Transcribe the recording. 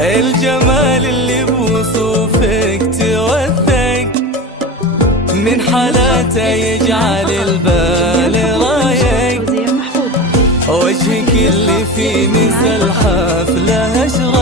الجمال اللي بوصوفك توثق، من حالاته يجعل البال رايق، وجهك اللي في مثل حفله اشرق.